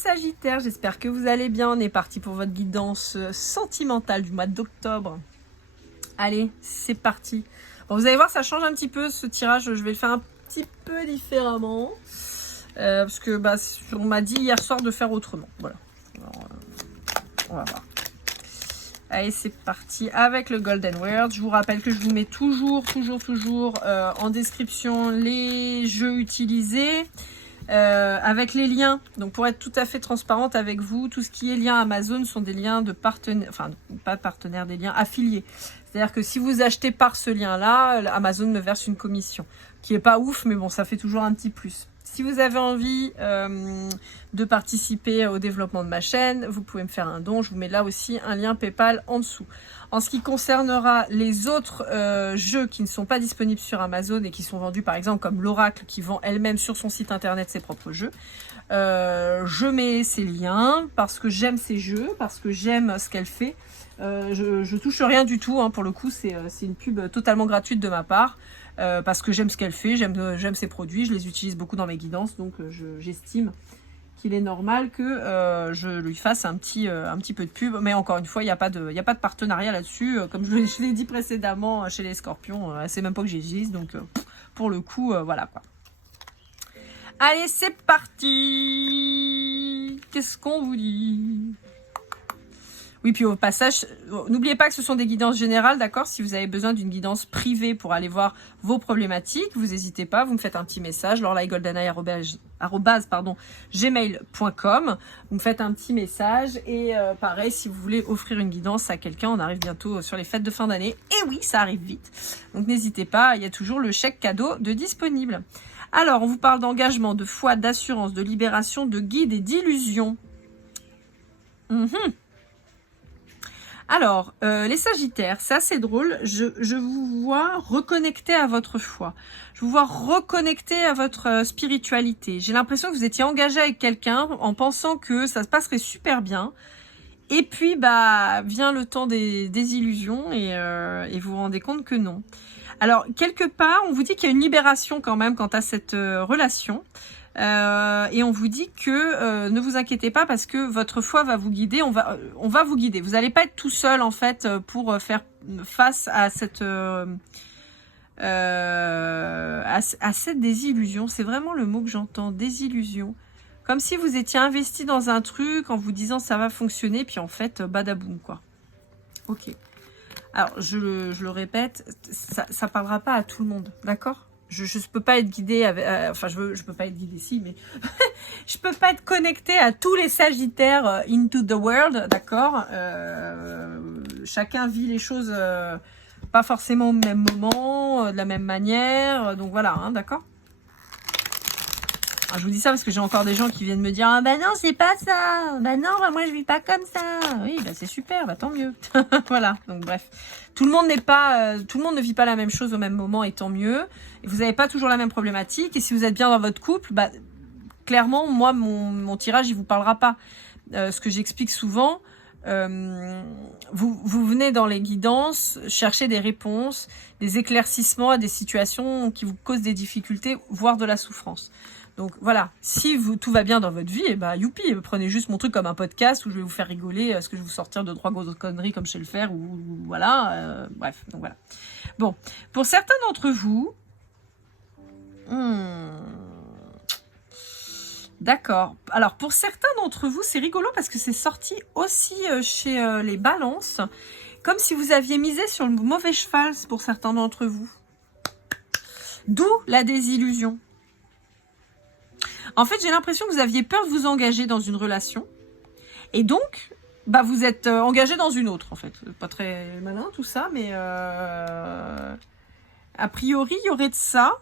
Sagittaires, j'espère que vous allez bien. On est parti pour votre guidance sentimentale du mois d'octobre. Allez, c'est parti. Bon, vous allez voir, ça change un petit peu ce tirage. Je vais le faire un petit peu différemment. Parce que on m'a dit hier soir de faire autrement. Voilà. Alors, on va voir. Allez, c'est parti avec le Golden Word. Je vous rappelle que je vous mets toujours en description les jeux utilisés. Avec les liens, donc pour être tout à fait transparente avec vous, tout ce qui est lien Amazon sont des liens de partenaires, enfin pas partenaires, des liens affiliés. C'est-à-dire que si vous achetez par ce lien-là, Amazon me verse une commission, qui est pas ouf, mais bon, ça fait toujours un petit plus. Si vous avez envie de participer au développement de ma chaîne, vous pouvez me faire un don. Je vous mets là aussi un lien PayPal en dessous. En ce qui concernera les autres jeux qui ne sont pas disponibles sur Amazon et qui sont vendus par exemple comme l'Oracle qui vend elle-même sur son site internet ses propres jeux, je mets ces liens parce que j'aime ces jeux, parce que j'aime ce qu'elle fait. Je touche rien du tout, hein, pour le coup c'est une pub totalement gratuite de ma part. Parce que j'aime ce qu'elle fait, j'aime ses produits, je les utilise beaucoup dans mes guidances, donc j'estime qu'il est normal que je lui fasse un petit peu de pub. Mais encore une fois, il n'y a pas de partenariat là-dessus. Comme je l'ai dit précédemment chez les scorpions, c'est même pas que j'existe, donc pour le coup, voilà quoi. Allez, c'est parti. Qu'est-ce qu'on vous dit ? Oui, puis au passage, n'oubliez pas que ce sont des guidances générales, d'accord? Si vous avez besoin d'une guidance privée pour aller voir vos problématiques, vous n'hésitez pas, vous me faites un petit message, lorelai@gmail.com, vous me faites un petit message et pareil, si vous voulez offrir une guidance à quelqu'un, on arrive bientôt sur les fêtes de fin d'année. Et oui, ça arrive vite. Donc n'hésitez pas, il y a toujours le chèque cadeau de disponible. Alors, on vous parle d'engagement, de foi, d'assurance, de libération, de guide et d'illusion. Alors, les Sagittaires, c'est assez drôle, je vous vois reconnecter à votre foi. Je vous vois reconnecter à votre spiritualité. J'ai l'impression que vous étiez engagé avec quelqu'un en pensant que ça se passerait super bien. Et puis, vient le temps des illusions et vous vous rendez compte que non. Alors, quelque part, on vous dit qu'il y a une libération quand même quant à cette relation. Et on vous dit que ne vous inquiétez pas parce que votre foi va vous guider, on va vous guider. Vous n'allez pas être tout seul en fait pour faire face à cette désillusion. C'est vraiment le mot que j'entends, désillusion. Comme si vous étiez investi dans un truc en vous disant ça va fonctionner, puis en fait badaboum quoi. Ok. Alors je le répète, ça parlera pas à tout le monde, d'accord ? Je peux pas être guidée avec, je peux pas être guidée si, mais je peux pas être connectée à tous les Sagittaires into the world, d'accord. Chacun vit les choses pas forcément au même moment, de la même manière, donc voilà, hein, d'accord. Je vous dis ça parce que j'ai encore des gens qui viennent me dire ah non c'est pas ça, non moi je vis pas comme ça. Oui c'est super, tant mieux. Voilà, donc bref, tout le monde ne vit pas la même chose au même moment et tant mieux. Et vous n'avez pas toujours la même problématique et si vous êtes bien dans votre couple, clairement moi mon tirage il vous parlera pas. Ce que j'explique souvent, vous venez dans les guidances chercher des réponses, des éclaircissements à des situations qui vous causent des difficultés, voire de la souffrance. Donc voilà, si tout va bien dans votre vie, youpi, prenez juste mon truc comme un podcast où je vais vous faire rigoler, est-ce que je vais vous sortir 2-3 grosses conneries comme je sais le faire, ou voilà, bref, donc voilà. Bon, pour certains d'entre vous, d'accord, alors pour certains d'entre vous, c'est rigolo parce que c'est sorti aussi chez les balances, comme si vous aviez misé sur le mauvais cheval pour certains d'entre vous. D'où la désillusion. En fait, j'ai l'impression que vous aviez peur de vous engager dans une relation. Et donc, vous êtes engagé dans une autre, en fait. Pas très malin, tout ça, mais a priori, il y aurait de ça.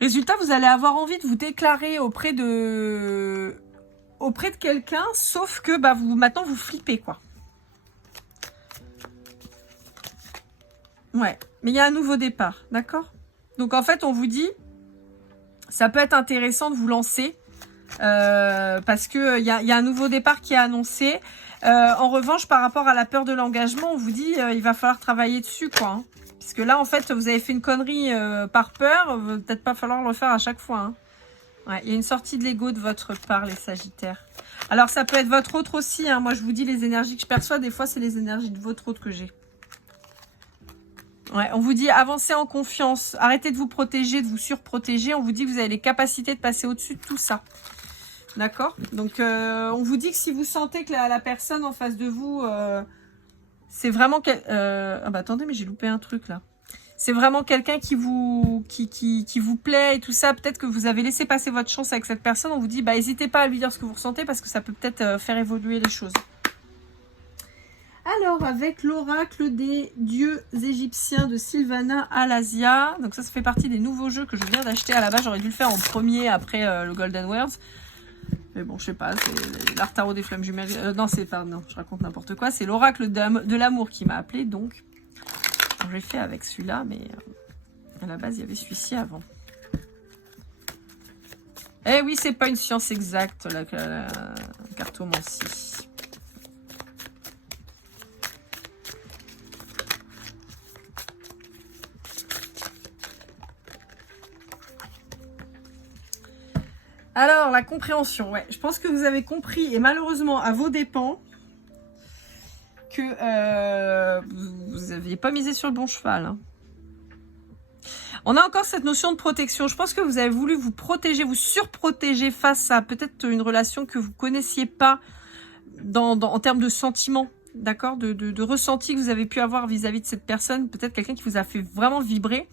Résultat, vous allez avoir envie de vous déclarer auprès de quelqu'un, sauf que maintenant, vous flippez, quoi. Ouais, mais il y a un nouveau départ, d'accord ? Donc en fait, on vous dit, ça peut être intéressant de vous lancer parce que il y a un nouveau départ qui est annoncé. En revanche, par rapport à la peur de l'engagement, on vous dit, il va falloir travailler dessus, quoi. Hein. Puisque là, en fait, vous avez fait une connerie par peur, va peut-être pas falloir le faire à chaque fois. Hein. Ouais, il y a une sortie de l'ego de votre part, les Sagittaires. Alors, ça peut être votre autre aussi. Hein. Moi, je vous dis, les énergies que je perçois, des fois, c'est les énergies de votre autre que j'ai. Ouais, on vous dit, avancez en confiance. Arrêtez de vous protéger, de vous surprotéger. On vous dit que vous avez les capacités de passer au-dessus de tout ça. D'accord? Donc, on vous dit que si vous sentez que la personne en face de vous, c'est vraiment... Ah bah attendez, mais j'ai loupé un truc, là. C'est vraiment quelqu'un qui vous plaît et tout ça. Peut-être que vous avez laissé passer votre chance avec cette personne. On vous dit, bah, n'hésitez pas à lui dire ce que vous ressentez parce que ça peut peut-être faire évoluer les choses. Alors, avec l'oracle des dieux égyptiens de Sylvana Alasia. Donc ça fait partie des nouveaux jeux que je viens d'acheter. À la base, j'aurais dû le faire en premier après le Golden Words. Mais bon, je sais pas, c'est l'art tarot des flammes jumelles. Non, c'est pas, non, je raconte n'importe quoi. C'est l'oracle de l'amour qui m'a appelé, donc... J'ai fait avec celui-là, mais à la base, il y avait celui-ci avant. Eh oui, c'est pas une science exacte, la cartomancie. Alors, la compréhension, ouais. Je pense que vous avez compris, et malheureusement, à vos dépens, que vous n'aviez pas misé sur le bon cheval. Hein. On a encore cette notion de protection. Je pense que vous avez voulu vous protéger, vous surprotéger face à peut-être une relation que vous ne connaissiez pas en termes de sentiments, d'accord, de ressenti que vous avez pu avoir vis-à-vis de cette personne. Peut-être quelqu'un qui vous a fait vraiment vibrer.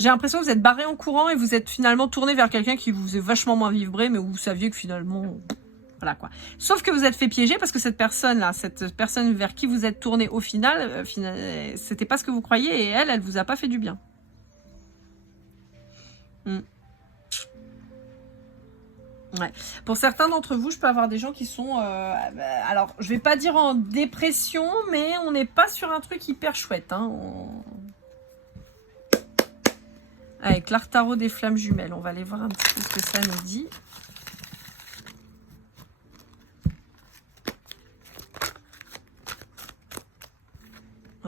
J'ai l'impression que vous êtes barré en courant et vous êtes finalement tourné vers quelqu'un qui vous est vachement moins vibré, mais où vous saviez que finalement... Voilà quoi. Sauf que vous êtes fait piéger parce que cette personne-là, cette personne vers qui vous êtes tourné au final, c'était pas ce que vous croyez et elle vous a pas fait du bien. Ouais. Pour certains d'entre vous, je peux avoir des gens qui sont... alors, je vais pas dire en dépression, mais on n'est pas sur un truc hyper chouette. Hein. Avec l'art tarot des flammes jumelles, on va aller voir un petit peu ce que ça nous dit.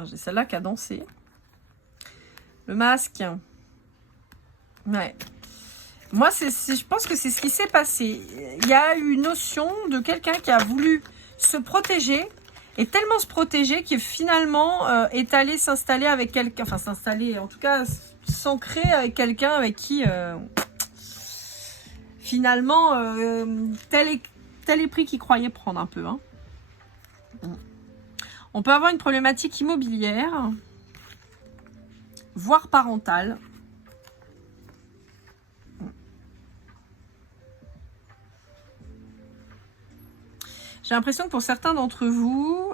J'ai celle-là qui a dansé. Le masque. Ouais. Moi, je pense que c'est ce qui s'est passé. Il y a eu une notion de quelqu'un qui a voulu se protéger et tellement se protéger qu'il finalement est allé s'installer avec quelqu'un. Enfin, s'installer, en tout cas, s'ancrer avec quelqu'un avec qui finalement tel est pris qu'il croyait prendre un peu. Hein. On peut avoir une problématique immobilière, voire parentale. J'ai l'impression que pour certains d'entre vous,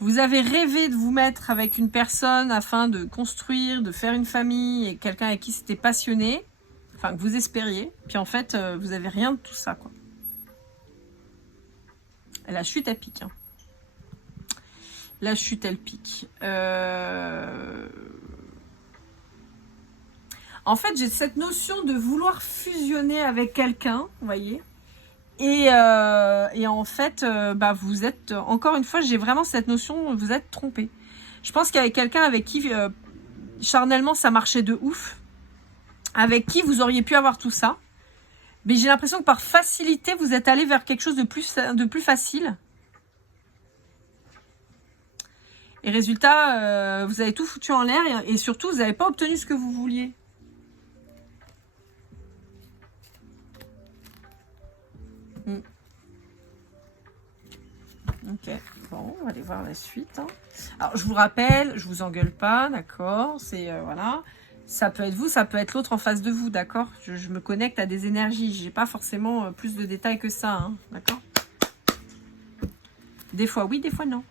vous avez rêvé de vous mettre avec une personne afin de construire, de faire une famille, et quelqu'un avec qui c'était passionné, enfin que vous espériez, puis en fait, vous n'avez rien de tout ça, quoi. La chute, elle pique. Hein. La chute, elle pique. En fait, j'ai cette notion de vouloir fusionner avec quelqu'un, vous voyez. Et en fait, vous êtes... Encore une fois, j'ai vraiment cette notion, vous êtes trompé. Je pense qu'il y avait quelqu'un avec qui, charnellement, ça marchait de ouf. Avec qui vous auriez pu avoir tout ça. Mais j'ai l'impression que par facilité, vous êtes allé vers quelque chose de plus facile. Et résultat, vous avez tout foutu en l'air et surtout, vous n'avez pas obtenu ce que vous vouliez. Ok, bon, on va aller voir la suite. Hein. Alors, je vous rappelle, je vous engueule pas, d'accord. C'est, voilà. Ça peut être vous, ça peut être l'autre en face de vous, d'accord. Je me connecte à des énergies. J'ai pas forcément plus de détails que ça, hein, d'accord. Des fois oui, des fois non.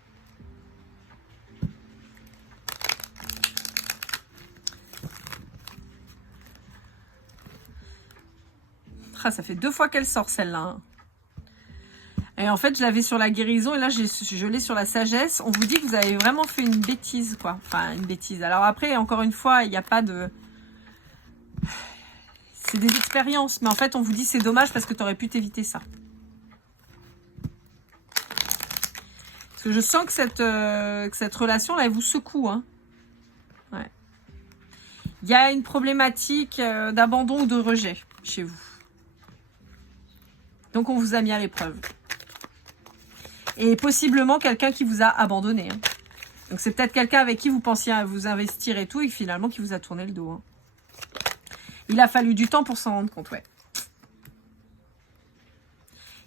Ah, ça fait 2 fois qu'elle sort celle-là. Hein. Et en fait, je l'avais sur la guérison et là, je l'ai sur la sagesse. On vous dit que vous avez vraiment fait une bêtise, quoi. Enfin, une bêtise. Alors après, encore une fois, il n'y a pas de... C'est des expériences. Mais en fait, on vous dit c'est dommage parce que tu aurais pu t'éviter ça. Parce que je sens que cette relation-là, elle vous secoue. Hein. Ouais. Il y a une problématique d'abandon ou de rejet chez vous. Donc on vous a mis à l'épreuve. Et possiblement quelqu'un qui vous a abandonné. Hein. Donc c'est peut-être quelqu'un avec qui vous pensiez à vous investir et tout, et finalement qui vous a tourné le dos. Hein. Il a fallu du temps pour s'en rendre compte, ouais.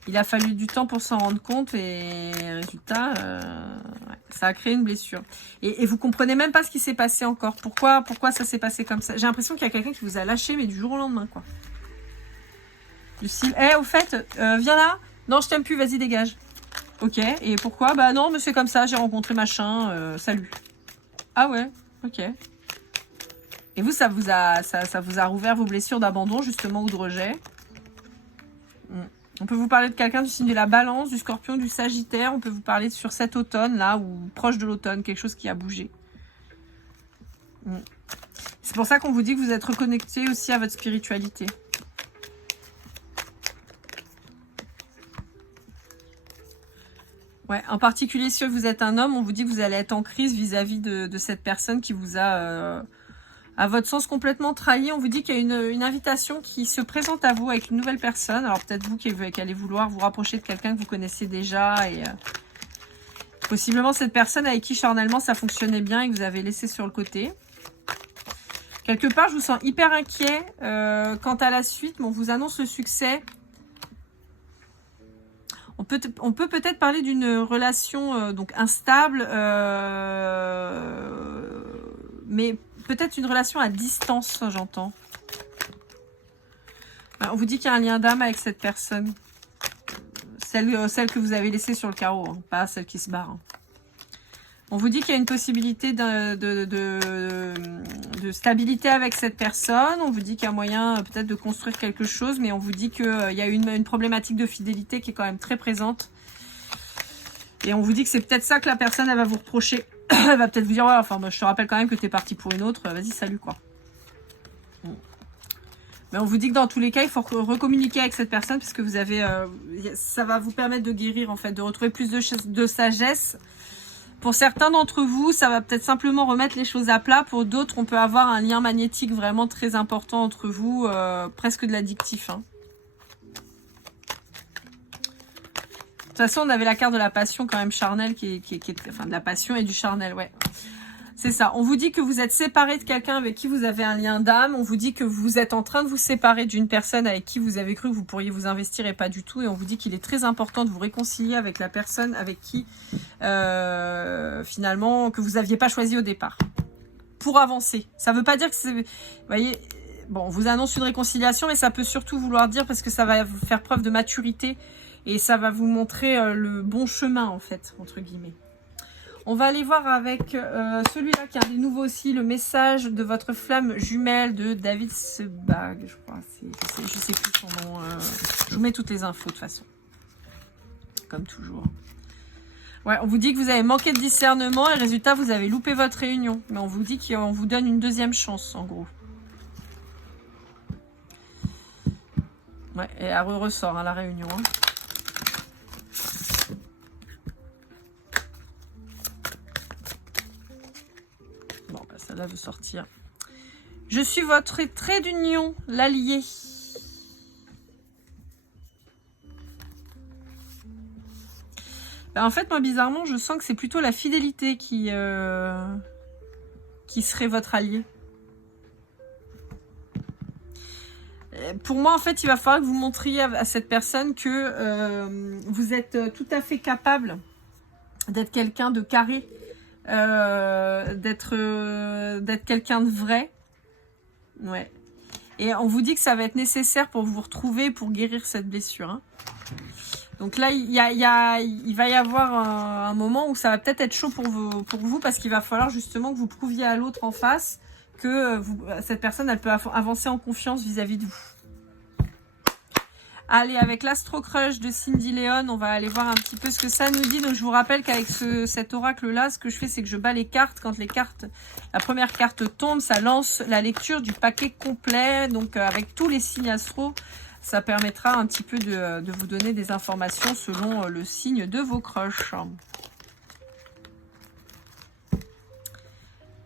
Il a fallu du temps pour s'en rendre compte et résultat, ouais, ça a créé une blessure. Et vous comprenez même pas ce qui s'est passé encore. Pourquoi ça s'est passé comme ça? J'ai l'impression qu'il y a quelqu'un qui vous a lâché, mais du jour au lendemain, quoi. Du style, au fait, viens là. Non, je t'aime plus, vas-y, dégage. Ok, et pourquoi? Bah non, mais c'est comme ça, j'ai rencontré machin, salut. Ah ouais, ok. Et vous, ça vous a rouvert vos blessures d'abandon, justement, ou de rejet. On peut vous parler de quelqu'un du signe de la Balance, du Scorpion, du Sagittaire. On peut vous parler sur cet automne, là, ou proche de l'automne, quelque chose qui a bougé. C'est pour ça qu'on vous dit que vous êtes reconnecté aussi à votre spiritualité. Ouais, en particulier si vous êtes un homme, on vous dit que vous allez être en crise vis-à-vis de cette personne qui vous a, à votre sens, complètement trahi. On vous dit qu'il y a une invitation qui se présente à vous avec une nouvelle personne. Alors peut-être vous qui allez vouloir vous rapprocher de quelqu'un que vous connaissez déjà. Et possiblement cette personne avec qui charnellement ça fonctionnait bien et que vous avez laissé sur le côté. Quelque part, je vous sens hyper inquiet quant à la suite, mais on vous annonce le succès. On peut peut-être parler d'une relation donc instable, mais peut-être une relation à distance, j'entends. On vous dit qu'il y a un lien d'âme avec cette personne. Celle que vous avez laissée sur le carreau, hein, pas celle qui se barre. Hein. On vous dit qu'il y a une possibilité de stabilité avec cette personne. On vous dit qu'il y a moyen peut-être de construire quelque chose, mais on vous dit qu'il y a une problématique de fidélité qui est quand même très présente. Et on vous dit que c'est peut-être ça que la personne, elle va vous reprocher. Elle va peut-être vous dire, ouais, enfin, moi, je te rappelle quand même que tu es parti pour une autre. Vas-y, salut, quoi. Mais on vous dit que dans tous les cas, il faut recommuniquer avec cette personne parce que vous avez, ça va vous permettre de guérir, en fait, de retrouver plus de sagesse. Pour certains d'entre vous, ça va peut-être simplement remettre les choses à plat. Pour d'autres, on peut avoir un lien magnétique vraiment très important entre vous, presque de l'addictif. Hein. De toute façon, on avait la carte de la passion quand même charnelle, enfin de la passion et du charnel, ouais. C'est ça. On vous dit que vous êtes séparé de quelqu'un avec qui vous avez un lien d'âme. On vous dit que vous êtes en train de vous séparer d'une personne avec qui vous avez cru que vous pourriez vous investir et pas du tout. Et on vous dit qu'il est très important de vous réconcilier avec la personne avec qui, finalement, que vous n'aviez pas choisi au départ. Pour avancer. Ça ne veut pas dire que c'est... Vous voyez, bon, on vous annonce une réconciliation, mais ça peut surtout vouloir dire parce que ça va vous faire preuve de maturité et ça va vous montrer le bon chemin, en fait, entre guillemets. On va aller voir avec celui-là qui a des nouveaux aussi, le message de votre flamme jumelle de David Sebag, je crois. Je sais plus son nom. Je vous mets toutes les infos de toute façon. Comme toujours. Ouais, on vous dit que vous avez manqué de discernement et résultat, vous avez loupé votre réunion. Mais on vous dit qu'on vous donne une deuxième chance, en gros. Ouais, et elle ressort, hein, la réunion. Hein. Celle-là veut sortir. Je suis votre trait d'union, l'allié. Ben, en fait, moi, bizarrement, je sens que c'est plutôt la fidélité qui serait votre allié. Pour moi, en fait, il va falloir que vous montriez à cette personne que vous êtes tout à fait capable d'être quelqu'un de carré. D'être quelqu'un de vrai. Ouais. Et on vous dit que ça va être nécessaire pour vous retrouver, pour guérir cette blessure. Hein. Donc là, il va y avoir un moment où ça va peut-être être chaud pour vous parce qu'il va falloir justement que vous prouviez à l'autre en face que cette personne, elle peut avancer en confiance vis-à-vis de vous. Allez, avec l'Astro Crush de Cindy Léon, on va aller voir un petit peu ce que ça nous dit. Donc, je vous rappelle qu'avec cet oracle-là, ce que je fais, c'est que je bats les cartes. Quand la première carte tombe, ça lance la lecture du paquet complet. Donc, avec tous les signes astro, ça permettra un petit peu de vous donner des informations selon le signe de vos crushs.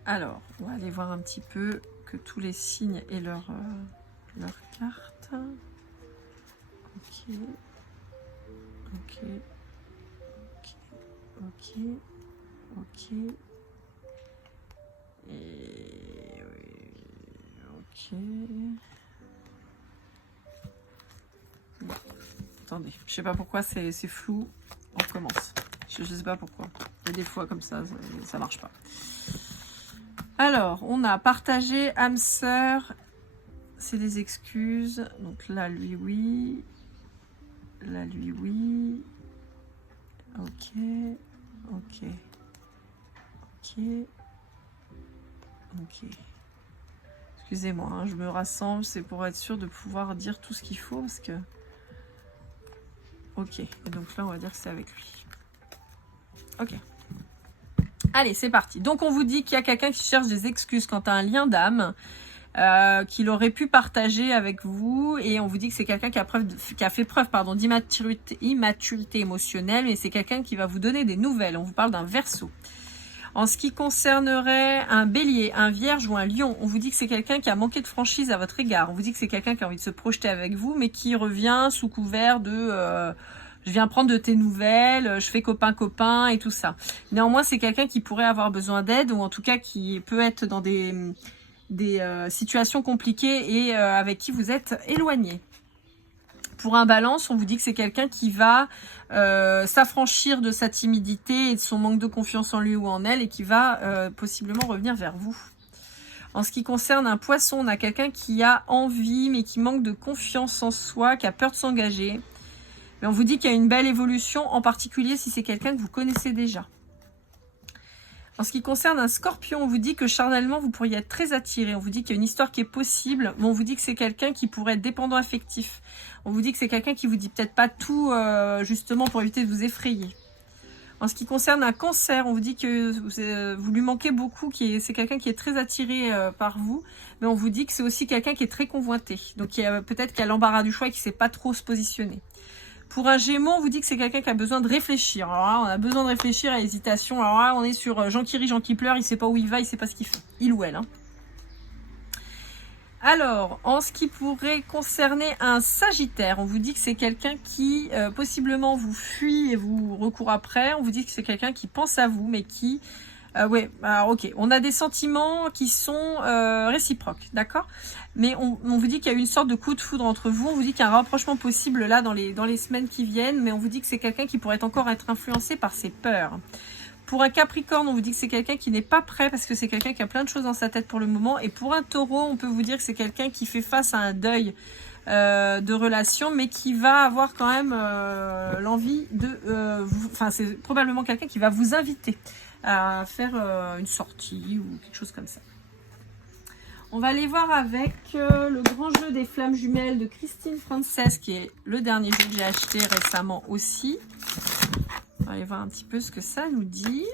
Alors, on va aller voir un petit peu que tous les signes aient leur carte. Ok. Ok. Ok. Ok. Ok. Et... Ok. Bon. Attendez, je sais pas pourquoi c'est flou. On recommence. Je sais pas pourquoi. Il y a des fois comme ça marche pas. Alors, on a partagé âme sœur. C'est des excuses. Donc là, lui, oui. Là, lui, oui. Ok. Ok. Ok. Ok. Excusez-moi, hein, je me rassemble. C'est pour être sûr de pouvoir dire tout ce qu'il faut. Parce que... Ok. Et donc là, on va dire que c'est avec lui. Ok. Allez, c'est parti. Donc, on vous dit qu'il y a quelqu'un qui cherche des excuses quant à un lien d'âme qu'il aurait pu partager avec vous. Et on vous dit que c'est quelqu'un qui a fait preuve d'immaturité émotionnelle. Mais c'est quelqu'un qui va vous donner des nouvelles. On vous parle d'un Verseau. En ce qui concernerait un Bélier, un Vierge ou un Lion, on vous dit que c'est quelqu'un qui a manqué de franchise à votre égard. On vous dit que c'est quelqu'un qui a envie de se projeter avec vous, mais qui revient sous couvert de... je viens prendre de tes nouvelles, je fais copain-copain et tout ça. Néanmoins, c'est quelqu'un qui pourrait avoir besoin d'aide, ou en tout cas qui peut être dans des situations compliquées et avec qui vous êtes éloigné. Pour un Balance, on vous dit que c'est quelqu'un qui va s'affranchir de sa timidité et de son manque de confiance en lui ou en elle et qui va possiblement revenir vers vous. En ce qui concerne un Poisson, on a quelqu'un qui a envie mais qui manque de confiance en soi, qui a peur de s'engager. Mais on vous dit qu'il y a une belle évolution, en particulier si c'est quelqu'un que vous connaissez déjà. En ce qui concerne un Scorpion, on vous dit que charnellement, vous pourriez être très attiré. On vous dit qu'il y a une histoire qui est possible, mais on vous dit que c'est quelqu'un qui pourrait être dépendant affectif. On vous dit que c'est quelqu'un qui vous dit peut-être pas tout, justement, pour éviter de vous effrayer. En ce qui concerne un Cancer, on vous dit que vous lui manquez beaucoup, c'est quelqu'un qui est très attiré par vous, mais on vous dit que c'est aussi quelqu'un qui est très convoité. Donc peut-être qu'il y a l'embarras du choix et qui ne sait pas trop se positionner. Pour un Gémeaux, on vous dit que c'est quelqu'un qui a besoin de réfléchir. Alors là, on a besoin de réfléchir à l'hésitation. Alors là, on est sur Jean qui rit, Jean qui pleure. Il ne sait pas où il va, il ne sait pas ce qu'il fait. Il ou elle. Hein. Alors, en ce qui pourrait concerner un Sagittaire, on vous dit que c'est quelqu'un qui possiblement vous fuit et vous recourt après. On vous dit que c'est quelqu'un qui pense à vous, mais qui... ouais, alors ok, on a des sentiments qui sont réciproques, d'accord? Mais on vous dit qu'il y a une sorte de coup de foudre entre vous, on vous dit qu'il y a un rapprochement possible là dans les semaines qui viennent, mais on vous dit que c'est quelqu'un qui pourrait encore être influencé par ses peurs. Pour un Capricorne, on vous dit que c'est quelqu'un qui n'est pas prêt parce que c'est quelqu'un qui a plein de choses dans sa tête pour le moment. Et pour un Taureau, on peut vous dire que c'est quelqu'un qui fait face à un deuil de relation, mais qui va avoir quand même l'envie de... Enfin, c'est probablement quelqu'un qui va vous inviter à faire une sortie ou quelque chose comme ça. On va aller voir avec le grand jeu des flammes jumelles de Christine Frances, qui est le dernier jeu que j'ai acheté récemment aussi. On va aller voir un petit peu ce que ça nous dit.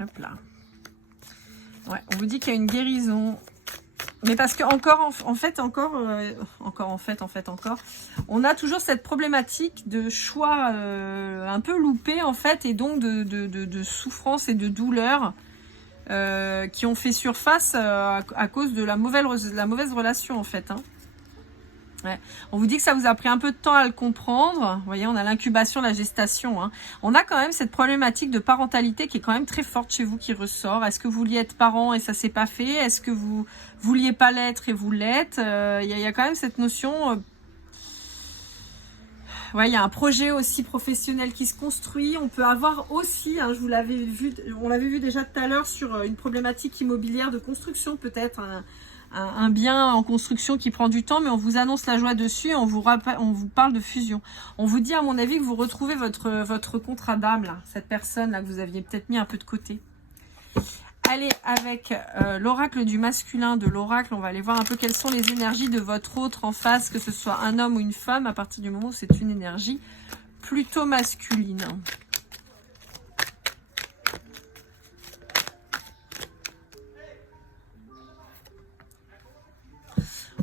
Hop là. Ouais, on vous dit qu'il y a une guérison. Mais parce que encore, on a toujours cette problématique de choix un peu loupé en fait, et donc de souffrance et de douleur qui ont fait surface à cause de la mauvaise relation en fait. Hein. Ouais. On vous dit que ça vous a pris un peu de temps à le comprendre. Vous voyez, on a l'incubation, la gestation. Hein. On a quand même cette problématique de parentalité qui est quand même très forte chez vous, qui ressort. Est-ce que vous vouliez être parent et ça s'est pas fait? Est-ce que vous vouliez pas l'être et vous l'êtes? Il y a quand même cette notion... Ouais, il y a un projet aussi professionnel qui se construit. On peut avoir aussi, hein, on l'avait vu déjà tout à l'heure sur une problématique immobilière de construction peut-être, un bien en construction qui prend du temps, mais on vous annonce la joie dessus et on vous parle de fusion. On vous dit, à mon avis, que vous retrouvez votre contrat d'âme, là, cette personne là que vous aviez peut-être mis un peu de côté. Allez, avec l'oracle du masculin de l'oracle, on va aller voir un peu quelles sont les énergies de votre autre en face, que ce soit un homme ou une femme, à partir du moment où c'est une énergie plutôt masculine.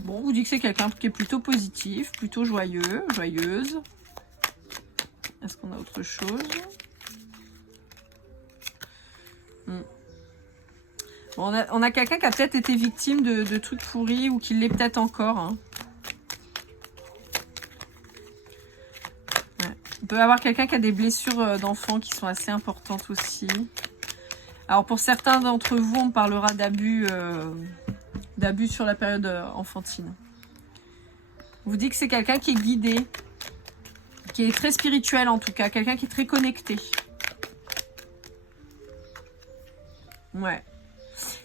Bon, on vous dit que c'est quelqu'un qui est plutôt positif, plutôt joyeux, joyeuse. Est-ce qu'on a autre chose? Bon, on a quelqu'un qui a peut-être été victime de trucs pourris ou qui l'est peut-être encore. Hein. Ouais. On peut avoir quelqu'un qui a des blessures d'enfants qui sont assez importantes aussi. Alors pour certains d'entre vous, on parlera d'abus sur la période enfantine. On vous dit que c'est quelqu'un qui est guidé, qui est très spirituel en tout cas, quelqu'un qui est très connecté. Ouais.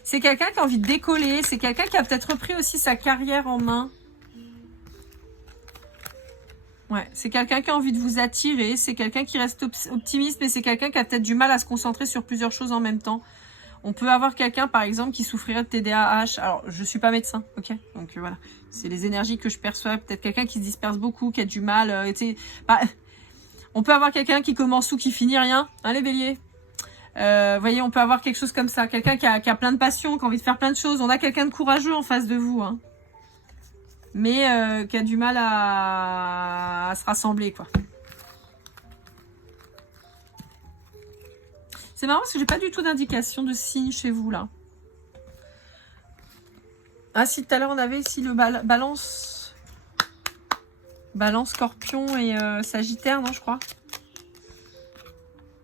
C'est quelqu'un qui a envie de décoller, c'est quelqu'un qui a peut-être repris aussi sa carrière en main. Ouais, c'est quelqu'un qui a envie de vous attirer, c'est quelqu'un qui reste optimiste, mais c'est quelqu'un qui a peut-être du mal à se concentrer sur plusieurs choses en même temps. On peut avoir quelqu'un, par exemple, qui souffrirait de TDAH. Alors, je suis pas médecin, ok? Donc, voilà. C'est les énergies que je perçois. Peut-être quelqu'un qui se disperse beaucoup, qui a du mal. On peut avoir quelqu'un qui commence tout, qui finit rien. Hein, les béliers? Voyez, on peut avoir quelque chose comme ça. Quelqu'un qui a plein de passion, qui a envie de faire plein de choses. On a quelqu'un de courageux en face de vous, hein. Mais qui a du mal à se rassembler, quoi. C'est marrant parce que j'ai pas du tout d'indication de signe chez vous, là. Ah, si, tout à l'heure, on avait ici le balance... Balance, Scorpion et Sagittaire, non, je crois.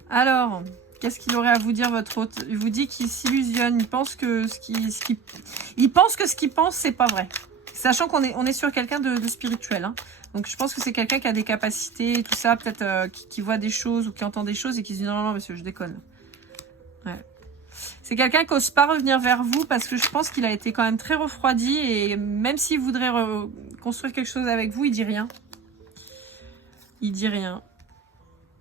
Alors... Qu'est-ce qu'il aurait à vous dire, votre hôte? Il vous dit qu'il s'illusionne. Il pense que ce qu'il pense, c'est pas vrai. Sachant qu'on est sur quelqu'un de spirituel. Hein. Donc, je pense que c'est quelqu'un qui a des capacités, tout ça, peut-être qui voit des choses ou qui entend des choses et qui se dit non, non, monsieur, je déconne. Ouais. C'est quelqu'un qui n'ose pas revenir vers vous parce que je pense qu'il a été quand même très refroidi et même s'il voudrait construire quelque chose avec vous, il dit rien. Il dit rien.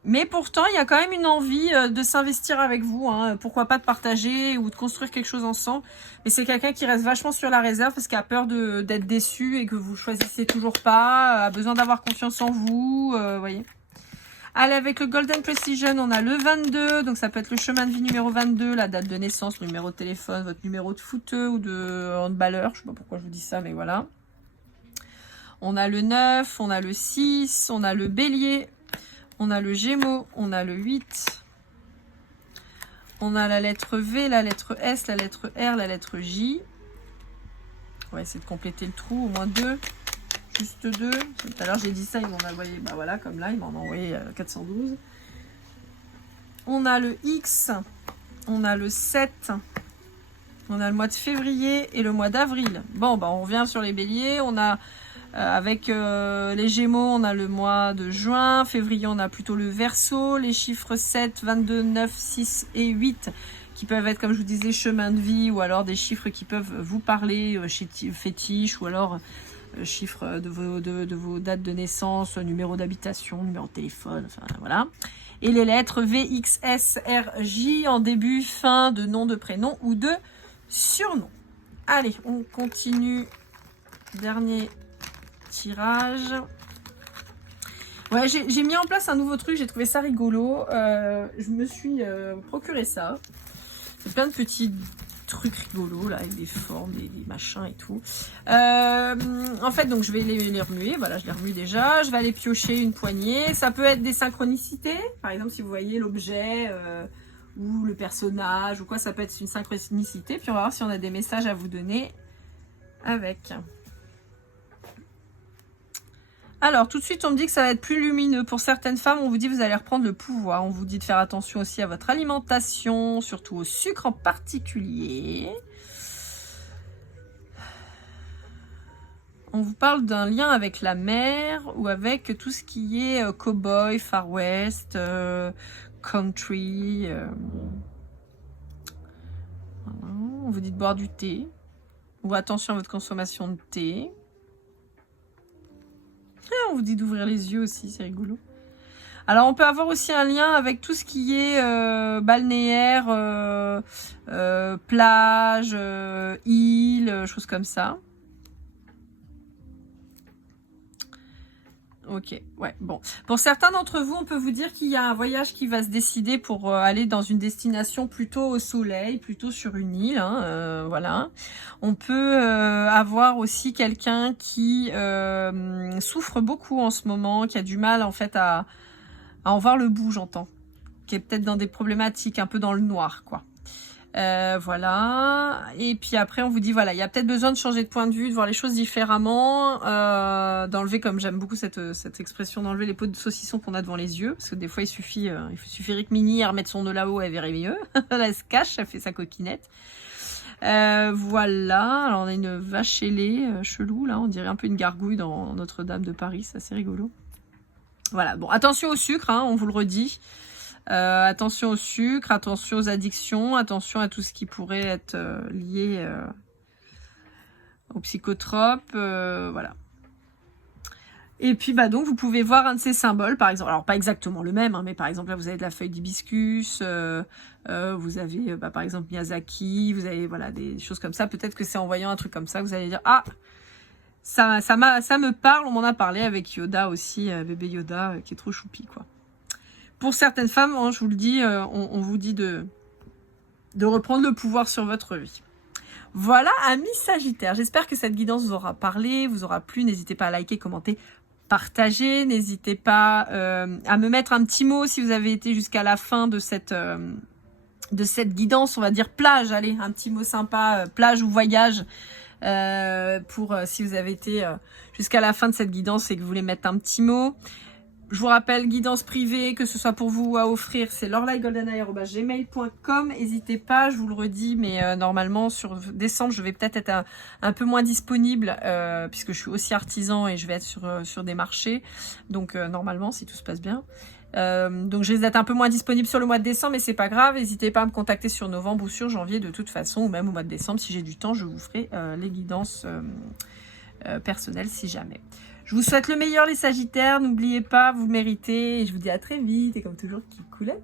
Mais pourtant, il y a quand même une envie de s'investir avec vous. Hein. Pourquoi pas de partager ou de construire quelque chose ensemble. Mais c'est quelqu'un qui reste vachement sur la réserve parce qu'il a peur d'être déçu et que vous choisissez toujours pas. A besoin d'avoir confiance en vous. Voyez. Allez, avec le Golden Precision, on a le 22. Donc, ça peut être le chemin de vie numéro 22, la date de naissance, le numéro de téléphone, votre numéro de footeux ou de handballeur. Je sais pas pourquoi je vous dis ça, mais voilà. On a le 9, on a le 6, on a le bélier. On a le Gémeaux, on a le 8, on a la lettre V, la lettre S, la lettre R, la lettre J. On va essayer de compléter le trou, au moins 2, juste 2. Tout à l'heure j'ai dit ça, ils m'en ont envoyé, bah voilà, comme là, ils m'en ont envoyé 412. On a le X, on a le 7, on a le mois de février et le mois d'avril. Bon, bah on revient sur les béliers, on a... avec les Gémeaux, on a le mois de juin. Février, on a plutôt le Verseau. Les chiffres 7, 22, 9, 6 et 8 qui peuvent être, comme je vous disais, chemin de vie ou alors des chiffres qui peuvent vous parler, fétiche ou alors chiffres de vos dates de naissance, numéro d'habitation, numéro de téléphone, enfin voilà. Et les lettres V, X, S, R, J en début, fin de nom, de prénom ou de surnom. Allez, on continue. Dernier tirage. Ouais, j'ai mis en place un nouveau truc, j'ai trouvé ça rigolo. Je me suis procuré ça. C'est plein de petits trucs rigolos là, avec des formes, des machins et tout. En fait, donc je vais les remuer. Voilà, je les remue déjà. Je vais aller piocher une poignée. Ça peut être des synchronicités. Par exemple, si vous voyez l'objet ou le personnage ou quoi, ça peut être une synchronicité. Puis on va voir si on a des messages à vous donner avec. Alors, tout de suite, on me dit que ça va être plus lumineux. Pour certaines femmes, on vous dit que vous allez reprendre le pouvoir. On vous dit de faire attention aussi à votre alimentation, surtout au sucre en particulier. On vous parle d'un lien avec la mer ou avec tout ce qui est cow-boy, Far West, country. Voilà. On vous dit de boire du thé. Ou attention à votre consommation de thé. On vous dit d'ouvrir les yeux aussi, c'est rigolo. Alors, on peut avoir aussi un lien avec tout ce qui est balnéaire, plage, île, choses comme ça. Ok, ouais, bon. Pour certains d'entre vous, on peut vous dire qu'il y a un voyage qui va se décider pour aller dans une destination plutôt au soleil, plutôt sur une île, hein, voilà. On peut avoir aussi quelqu'un qui souffre beaucoup en ce moment, qui a du mal en fait à à en voir le bout, j'entends. Qui est peut-être dans des problématiques, un peu dans le noir, quoi. Voilà. Et puis après, on vous dit, voilà, il y a peut-être besoin de changer de point de vue, de voir les choses différemment, d'enlever, comme j'aime beaucoup cette expression, d'enlever les pots de saucisson qu'on a devant les yeux, parce que des fois, il suffirait que Minnie remettre son de là-haut, elle verrait mieux. Elle se cache, elle fait sa coquinette. Voilà. Alors, on a une vache ailée, chelou, là, on dirait un peu une gargouille dans Notre-Dame de Paris, c'est assez rigolo. Voilà. Bon, attention au sucre, hein, on vous le redit. Attention au sucre, attention aux addictions, attention à tout ce qui pourrait être lié aux psychotropes, voilà. Et puis donc vous pouvez voir un de ces symboles, par exemple, alors pas exactement le même, hein, mais par exemple là vous avez de la feuille d'hibiscus, vous avez par exemple Miyazaki, vous avez voilà des choses comme ça. Peut-être que c'est en voyant un truc comme ça que vous allez dire ah ça me parle, on m'en a parlé avec Yoda aussi, bébé Yoda qui est trop choupi quoi. Pour certaines femmes, hein, je vous le dis, on vous dit de reprendre le pouvoir sur votre vie. Voilà, amis Sagittaires. J'espère que cette guidance vous aura parlé, vous aura plu. N'hésitez pas à liker, commenter, partager. N'hésitez pas à me mettre un petit mot si vous avez été jusqu'à la fin de cette guidance. On va dire plage, allez, un petit mot sympa, plage ou voyage. Pour si vous avez été jusqu'à la fin de cette guidance et que vous voulez mettre un petit mot. Je vous rappelle, guidance privée, que ce soit pour vous ou à offrir, c'est lorlaigoldeneye@gmail.com. N'hésitez pas, je vous le redis, mais normalement sur décembre, je vais peut-être être un peu moins disponible puisque je suis aussi artisan et je vais être sur des marchés. Donc normalement, si tout se passe bien. Donc je risque d'être un peu moins disponible sur le mois de décembre, mais c'est pas grave. N'hésitez pas à me contacter sur novembre ou sur janvier de toute façon, ou même au mois de décembre. Si j'ai du temps, je vous ferai les guidances personnelles si jamais. Je vous souhaite le meilleur les Sagittaires, n'oubliez pas, vous le méritez, et je vous dis à très vite, et comme toujours, Kikoulada.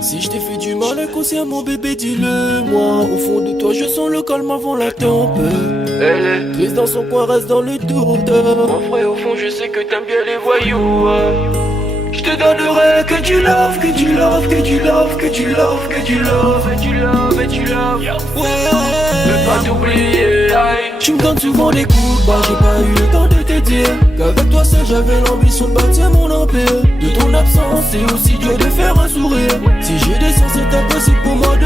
Si je t'ai fait du mal inconsciemment bébé dis-le moi. Au fond de toi je sens le calme avant la tempête. Elle est triste dans son coin, reste dans le doute. Mon frère au fond je sais que t'aimes bien les voyous. Je te donnerai que du love, que du love, que du love, que du love, que du love, et du love, et du love. Ouais, ne pas t'oublier. Tu me donnes souvent des coups de barre, j'ai pas eu le temps de te dire qu'avec toi seul j'avais l'ambition de bâtir mon empire. De ton absence c'est aussi dur de faire un sourire. Si j'ai des sens c'est impossible pour moi de